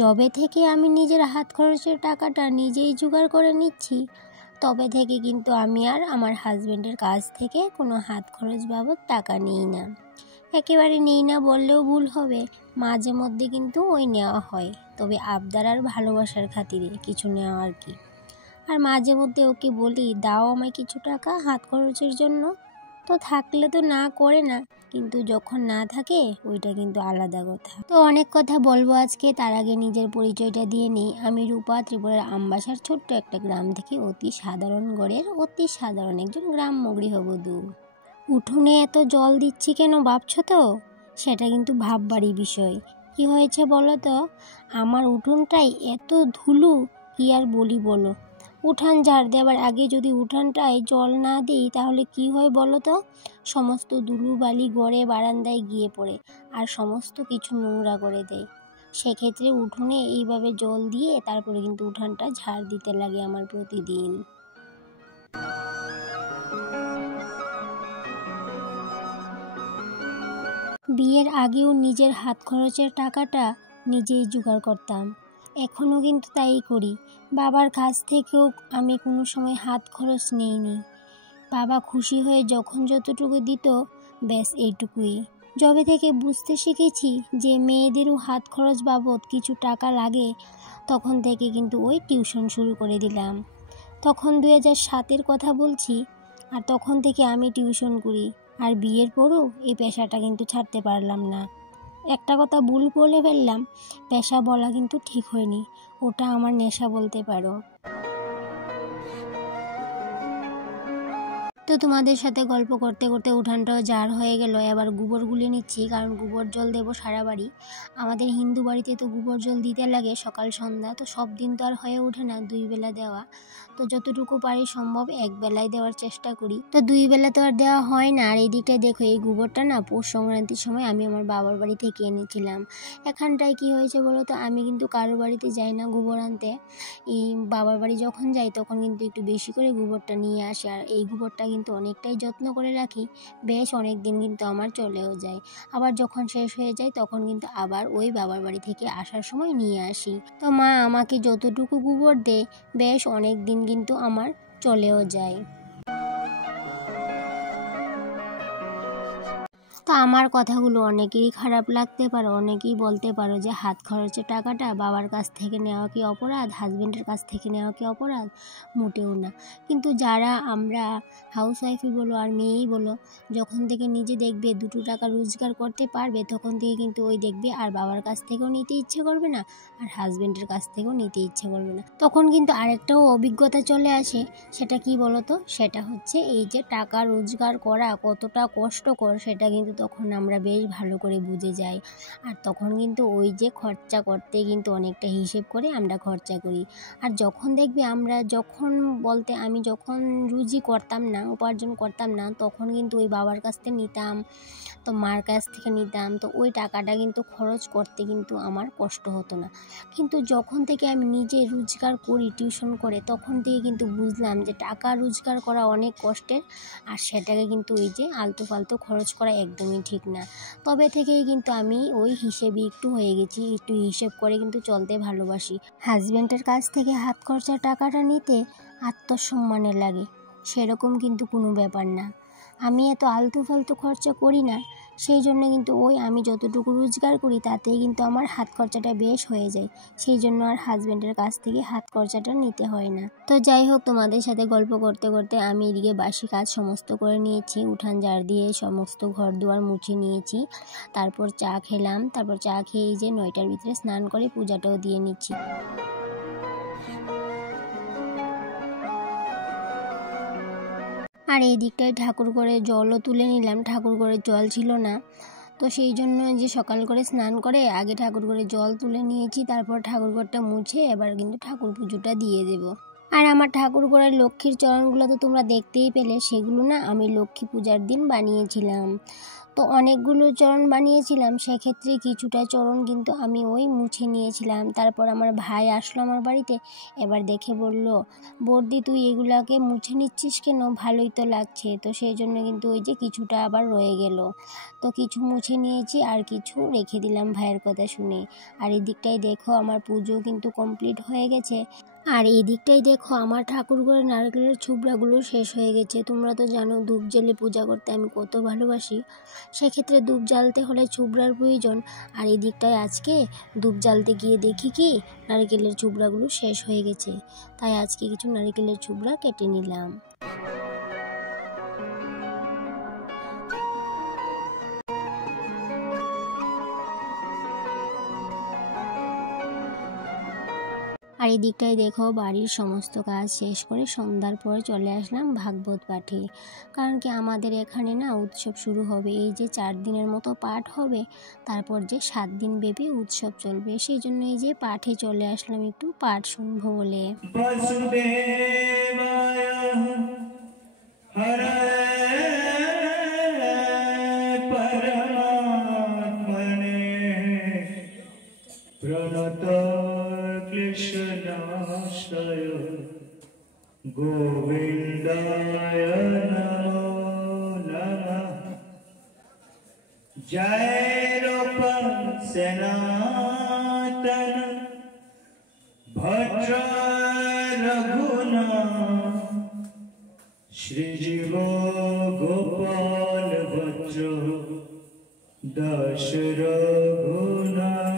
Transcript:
যবে থেকে আমি নিজের হাত খরচের টাকাটা নিজেই জোগাড় করে নিচ্ছি, তবে থেকে কিন্তু আমি আর আমার হাজবেন্ডের কাছ থেকে কোনো হাত খরচ বাবদ টাকা নিই না। একেবারে নিই না বললেও ভুল হবে, মাঝে মধ্যে কিন্তু ওই নেওয়া হয়, তবে আবদার আর ভালোবাসার খাতিরে কিছু নেওয়া আর কি। আর মাঝে মধ্যে ওকে বলি, দাও আমায় কিছু টাকা হাত খরচের জন্য। তো থাকলে তো না করে না, কিন্তু যখন না থাকে ওইটা কিন্তু আলাদা কথা। তো অনেক কথা বলবো আজকে, তার আগে নিজের পরিচয়টা দিয়ে নিই। আমি রূপা, ত্রিপুরার আমবাসার ছোট্ট একটা গ্রাম থেকে অতি সাধারণ গড়ের অতি সাধারণ একজন গ্রাম্য গৃহবধূ। উঠোনে এত জল দিচ্ছি কেন ভাবছো তো? সেটা কিন্তু ভাববারই বিষয়। কি হয়েছে বলো তো? আমার উঠোনটাই এত ধুলো, কি আর বলি বলো। উঠান ঝাড় দেওয়ার আগে যদি উঠানটায় জল না দিই তাহলে কি হয় বলো তো? সমস্ত ধুলো বালি গড়ে বারান্দায় গিয়ে পড়ে আর সমস্ত কিছু নোংরা করে দেয়। সেক্ষেত্রে উঠোনে এইভাবে জল দিয়ে তারপরে কিন্তু উঠানটা ঝাড় দিতে লাগে আমার প্রতিদিন। বিয়ের আগেও নিজের হাত খরচের টাকাটা নিজেই জোগাড় করতাম, এখনও কিন্তু তাই করি। বাবার কাছ থেকেও আমি কোনো সময় হাত খরচ নেইনি। বাবা খুশি হয়ে যখন যতটুকু দিত, ব্যাস এইটুকুই। যবে থেকে বুঝতে শিখেছি যে মেয়েদেরও হাত খরচ বাবদ কিছু টাকা লাগে, তখন থেকে কিন্তু ওই টিউশন শুরু করে দিলাম। তখন 2007-এর কথা বলছি, আর তখন থেকে আমি টিউশন করি। আর বিয়ের পরও এই পেশাটা কিন্তু ছাড়তে পারলাম না। একটা কথা ভুল বলে ফেললাম, পেশা বলা কিন্তু ঠিক হয়নি, ওটা আমার নেশা বলতে পারো। তো তোমাদের সাথে গল্প করতে করতে উঠানটাও ঝাড় হয়ে গেল। এবার গোবর গুলে নিচ্ছি, কারণ গোবর জল দেবো সারা বাড়ি। আমাদের হিন্দু বাড়িতে তো গোবর জল দিতে লাগে সকাল সন্ধ্যা, তো সব দিন তো আর হয়ে ওঠে না 2 বেলা দেওয়া। তো যতটুকু পারি সম্ভব 1 বেলায় দেওয়ার চেষ্টা করি। তো 2 বেলা তো আর দেওয়া হয় না। আর এই দিকটায় দেখো, এই গোবরটা না পৌষ সংক্রান্তির সময় আমি আমার বাবার বাড়ি থেকে এনেছিলাম। এখানটায় কি হয়েছে বলো তো, আমি কিন্তু কারো বাড়িতে যাই না গোবর আনতে। এই বাবার বাড়ি যখন যাই তখন কিন্তু একটু বেশি করে গোবরটা নিয়ে আসি। আর এই গোবরটা কিন্তু অনেকটাই যত্ন করে রাখি, বেশ অনেক দিন কিন্তু আমার চলেও যায়। আবার যখন শেষ হয়ে যায় তখন কিন্তু আবার ওই বাবার বাড়ি থেকে আসার সময় নিয়ে আসি। তো মা আমাকে যতটুকু গোবর দেয়, বেশ অনেক দিন কিন্তু আমার চলেও যায়। তো আমার কথাগুলো অনেকেরই খারাপ লাগতে পারে, অনেকেই বলতে পারো যে হাত খরচের টাকাটা বাবার কাছ থেকে নেওয়া কি অপরাধ, হাজবেন্ডের কাছ থেকে নেওয়া কি অপরাধ? মোটেও না। কিন্তু যারা আমরা হাউসওয়াইফই বলো আর মেয়েই বলো, যখন থেকে নিজে দেখবে 2 টাকা রোজগার করতে পারবে, তখন থেকে কিন্তু ওই দেখবে আর বাবার কাছ থেকেও নিতে ইচ্ছে করবে না, আর হাজবেন্ডের কাছ থেকেও নিতে ইচ্ছে করবে না। তখন কিন্তু আরেকটাও অভিজ্ঞতা চলে আসে। সেটা কি বলো তো? সেটা হচ্ছে এই যে টাকা রোজগার করা কতটা কষ্টকর, সেটা কিন্তু তখন আমরা বেশ ভালো করে বুঝে যাই। আর তখন কিন্তু ওই যে খরচা করতে কিন্তু অনেকটা হিসেব করে আমরা খরচা করি। আর যখন দেখবে আমরা আমি যখন রুজি করতাম না, উপার্জন করতাম না, তখন কিন্তু ওই বাবার কাছ থেকে নিতাম, তো মার কাছ থেকে নিতাম, তো ওই টাকাটা কিন্তু খরচ করতে কিন্তু আমার কষ্ট হতো না। কিন্তু যখন থেকে আমি নিজে রোজগার করি টিউশন করে, তখন থেকে কিন্তু বুঝলাম যে টাকা রোজগার করা অনেক কষ্টের, আর সেটাকে কিন্তু ওই যে আলতু ফালতু খরচ করা একদমই ঠিক না। তবে থেকেই কিন্তু আমি ওই হিসেবে একটু হয়ে গেছি, একটু হিসেব করে কিন্তু চলতে ভালোবাসি। হাজবেন্ডের কাছ থেকে হাত খরচার টাকাটা নিতে আত্মসম্মানের লাগে, সেরকম কিন্তু কোনো ব্যাপার না। আমি এত আলতু ফালতু খরচা করি না, সেই জন্য কিন্তু ওই আমি যতটুকু রোজগার করি তাতেই কিন্তু আমার হাত খরচাটা বেশ হয়ে যায়। সেই জন্য আর হাজবেন্ডের কাছ থেকে হাত খরচাটা নিতে হয় না। তো যাই হোক, তোমাদের সাথে গল্প করতে করতে আমি এদিকে বাসি কাজ সমস্ত করে নিয়েছি। উঠান ঝাড় দিয়ে সমস্ত ঘর দুয়ার মুছে নিয়েছি, তারপর চা খেলাম। তারপর চা খেয়ে এই যে 9টার ভিতরে স্নান করে পূজাটাও দিয়ে নিচ্ছি। আর এই দিকটায় ঠাকুর করে জলও তুলে নিলাম, ঠাকুর করে জল ছিল না, তো সেই জন্য যে সকাল করে স্নান করে আগে ঠাকুর করে জল তুলে নিয়েছি, তারপর ঠাকুর ঘরটা মুছে এবার কিন্তু ঠাকুর পুজোটা দিয়ে দেব। আর আমার ঠাকুর ঘরের লক্ষ্মীর চরণগুলো তো তোমরা দেখতেই পেলে, সেগুলো না আমি লক্ষ্মী পূজার দিন বানিয়েছিলাম। তো অনেকগুলো চরণ বানিয়েছিলাম, সেক্ষেত্রে কিছুটা চরণ কিন্তু আমি ওই মুছে নিয়েছিলাম। তারপর আমার ভাই আসলো আমার বাড়িতে, এবার দেখে বলল, বর্দি তুই এগুলাকে মুছে নিচ্ছিস কেন, ভালোই তো লাগছে। তো সেই জন্য কিন্তু ওই যে কিছুটা আবার রয়ে গেল, তো কিছু মুছে নিয়েছি আর কিছু রেখে দিলাম ভাইয়ের কথা শুনে। আর এই দিকটাই দেখো আমার পুজো কিন্তু কমপ্লিট হয়ে গেছে। আর এই দিকটাই দেখো আমার ঠাকুর ঘরে নারকেলের ছুবড়াগুলো শেষ হয়ে গেছে। তোমরা তো জানো ধূপ জ্বেলে পূজা করতে আমি কত ভালোবাসি, সেক্ষেত্রে ধূপ জ্বালতে হলে ছুবড়ার প্রয়োজন। আর এই দিকটায় আজকে ধূপ জ্বালতে গিয়ে দেখি কি নারকেলের ছুবড়াগুলো শেষ হয়ে গেছে, তাই আজকে কিছু নারকেলের ছুবড়া কেটে নিলাম। আর এই দিকটায় দেখো বাড়ির সমস্ত কাজ শেষ করে সন্ধ্যার পর চলে আসলাম ভাগবত পাঠে। কারণ কি আমাদের এখানে না উৎসব শুরু হবে, এই যে 4 দিনের মতো পাঠ হবে, তারপর যে 7 দিন ব্যাপী উৎসব চলবে, সেই জন্য এই যে পাঠে চলে আসলাম একটু পাঠ শুনবো বলে। कृष्णाश्रय गोविन्दाय नमो नमः। जय रूप सनातन भद्र रघुनाथ श्रीजीव गोपाल भद्र दश रघुनाथ।